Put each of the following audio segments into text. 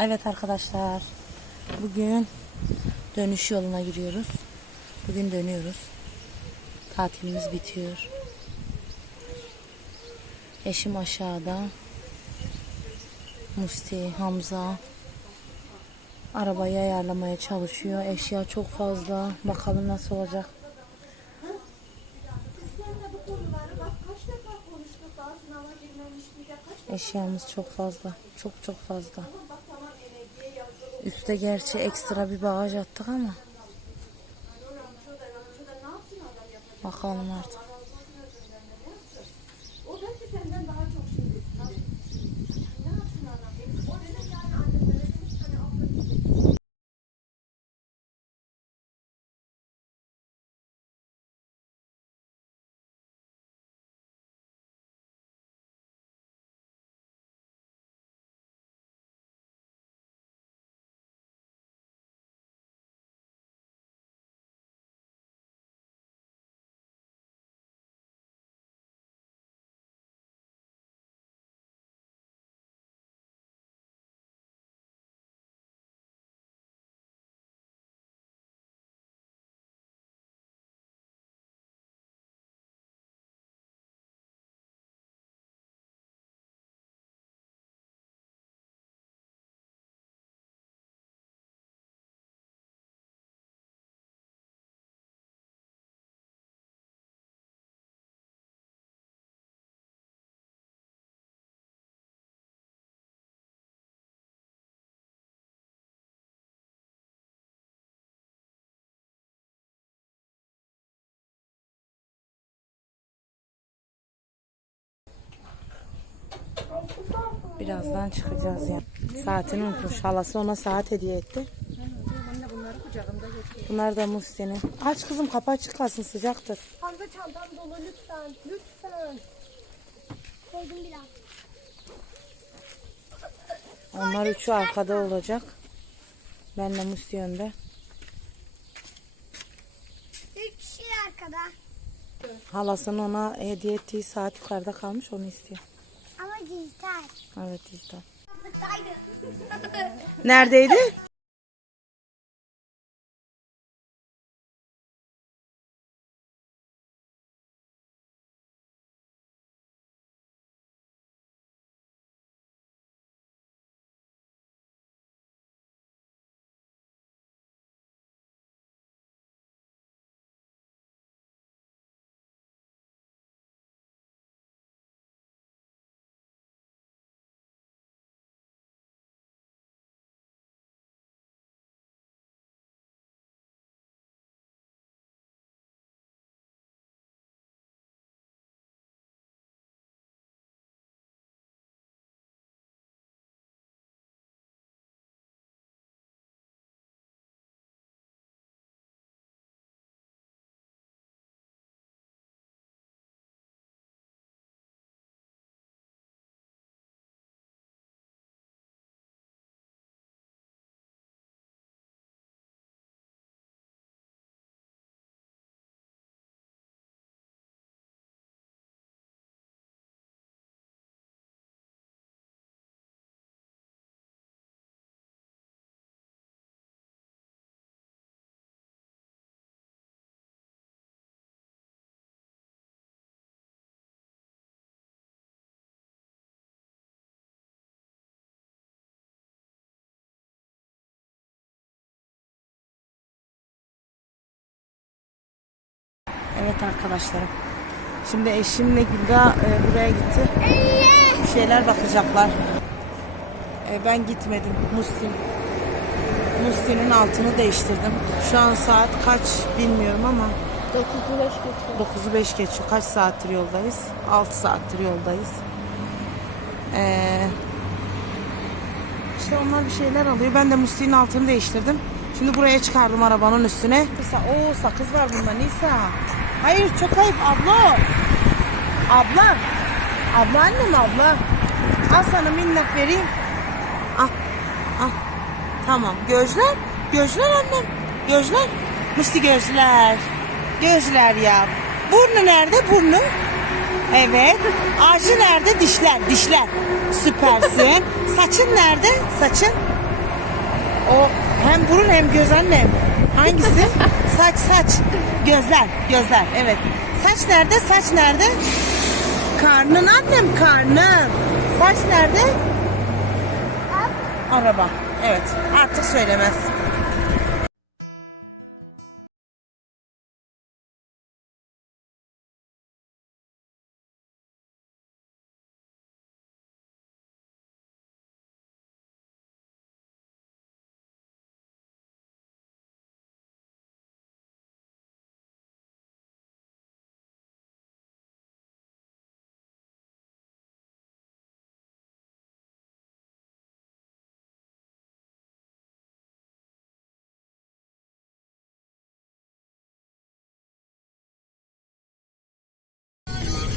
Evet arkadaşlar. Bugün dönüş yoluna giriyoruz. Bugün dönüyoruz. Tatilimiz bitiyor. Eşim aşağıda. Musti, Hamza arabayı ayarlamaya çalışıyor. Eşya çok fazla. Bakalım nasıl olacak. Eşyamız çok fazla. Çok çok fazla. Üste gerçi ekstra bir bagaj attık ama. Olmuş o Birazdan çıkacağız ya. Saatini unutmuş. Halası ona saat hediye etti. Bunlar da Musti'nin. Aç kızım kapı açık kalsın sıcaktır. Hamza çantam dolu lütfen lütfen koydum biraz Onlar üçü arkada olacak. Benle Musti önde. üç kişi arkada Halasının ona hediye ettiği saat yukarıda kalmış onu istiyor. Evet. Kapıdaydı. Neredeydi? Evet arkadaşlarım. Şimdi eşimle Gülda e, buraya gitti. Bir şeyler bakacaklar. E, ben gitmedim. Muslim. Muslim'in altını değiştirdim. Şu an saat kaç bilmiyorum ama 9'u 5 geçiyor. 9'u 5 geçiyor. Kaç saattir yoldayız? 6 saattir yoldayız. Ee, işte onlar bir şeyler alıyor. Ben de Musli'nin altını değiştirdim. Şimdi buraya çıkardım arabanın üstüne. Nisa, o sakız var bunda Nisa. Hayır çok ayıp abla. Abla. Abla annem abla. Al sana minnak vereyim. Al. Al. Tamam. Gözler. Gözler annem. Gözler. Musti gözler. Gözler ya. Burnu nerede? Burnu. Evet. Ağacı nerede? Dişler. Dişler. Süpersin. Saçın nerede? Saçın. O hem burun hem göz annem. Hangisi? saç saç. Gözler gözler evet. Saç nerede saç nerede? Karnın annem karnın. Saç nerede? Araba. Evet artık söylemez.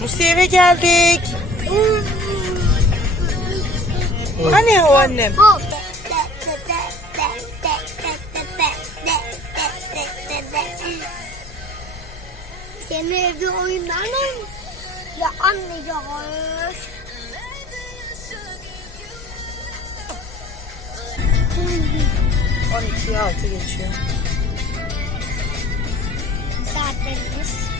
Musi eve geldik. Hani o annem? Senin evde oyunlar mı? Ya anne ya. öf. 12'ye 6 geçiyor. Saatlerimiz.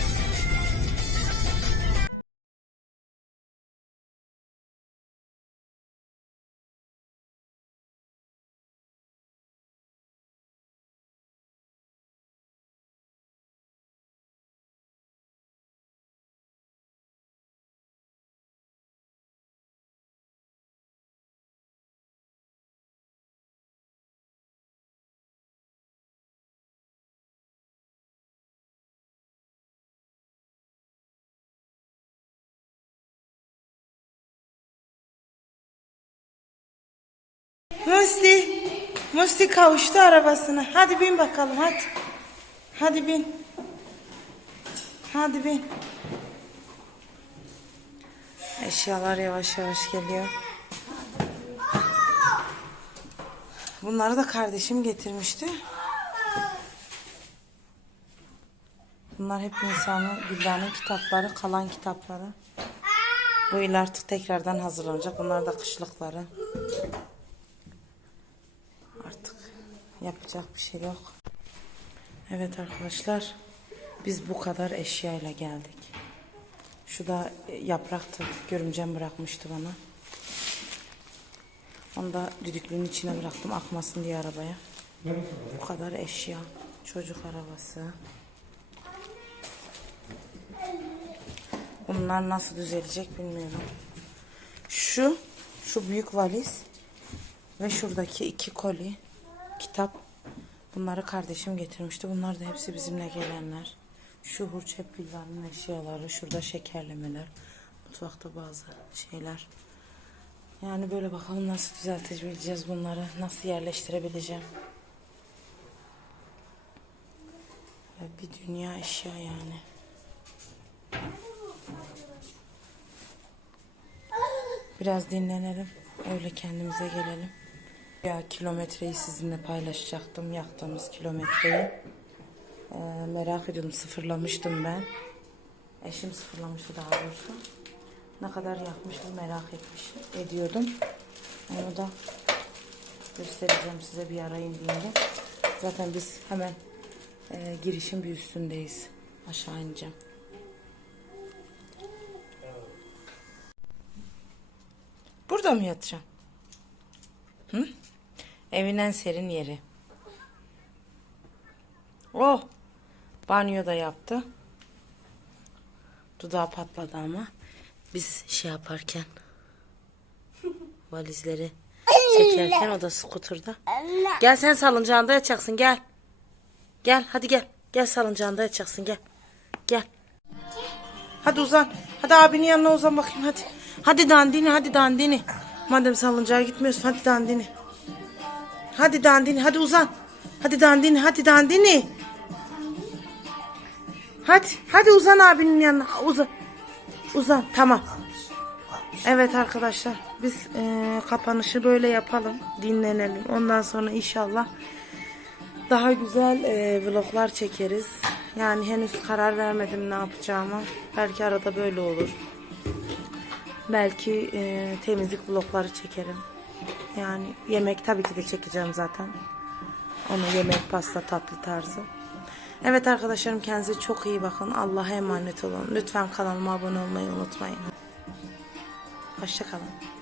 Musti. Musti kavuştu arabasına. Hadi bin bakalım hadi. Hadi bin. Hadi bin. Eşyalar yavaş yavaş geliyor. Bunları da kardeşim getirmişti. Bunlar hep Nisa'nın, Gülla'nın kitapları, kalan kitapları. Bu yıl artık tekrardan hazırlanacak. Bunlar da kışlıkları. Yapacak bir şey yok. Evet arkadaşlar. Biz bu kadar eşyayla geldik. Şu da e, yapraktı. Görümcem bırakmıştı bana. Onu da düdüklünün içine bıraktım akmasın diye arabaya. Bu kadar eşya. Çocuk arabası. Bunlar nasıl düzelecek bilmiyorum. Şu, şu büyük valiz ve şuradaki iki koli kitap. Bunları kardeşim getirmişti. Bunlar da hepsi bizimle gelenler. Şu hurç hep eşyaları. Şurada şekerlemeler. Mutfakta bazı şeyler. Yani böyle bakalım nasıl düzeltebileceğiz bunları. Nasıl yerleştirebileceğim. Ve bir dünya eşya yani. Biraz dinlenelim. Öyle kendimize gelelim. Ya kilometreyi sizinle paylaşacaktım. Yaktığımız kilometreyi. Ee, merak ediyordum. Sıfırlamıştım ben. Eşim sıfırlamıştı daha doğrusu. Ne kadar yakmışım merak etmiş ediyordum. Onu da göstereceğim size bir ara indiğinde. Zaten biz hemen e, girişin bir üstündeyiz. Aşağı ineceğim. Burada mı yatacağım? Hı? Evin en serin yeri. Oh! Banyo da yaptı. Dudağı patladı ama. Biz şey yaparken valizleri çekerken o da. Gel sen salıncağında yatacaksın gel. Gel hadi gel. Gel salıncağında yatacaksın gel. Gel. Hadi uzan. Hadi abinin yanına uzan bakayım hadi. Hadi dandini hadi dandini. Madem salıncağa gitmiyorsun hadi dandini. Hadi dandini hadi uzan. Hadi dandini hadi dandini. Hadi hadi uzan abinin yanına uzan. Uzan tamam. Evet arkadaşlar biz eee, kapanışı böyle yapalım. Dinlenelim. Ondan sonra inşallah daha güzel eee, vloglar çekeriz. Yani henüz karar vermedim ne yapacağımı. Belki arada böyle olur. Belki eee, temizlik vlogları çekerim. Yani yemek tabii ki de çekeceğim zaten. Onu yemek, pasta, tatlı tarzı. Evet arkadaşlarım kendinize çok iyi bakın. Allah'a emanet olun. Lütfen kanalıma abone olmayı unutmayın. Hoşçakalın.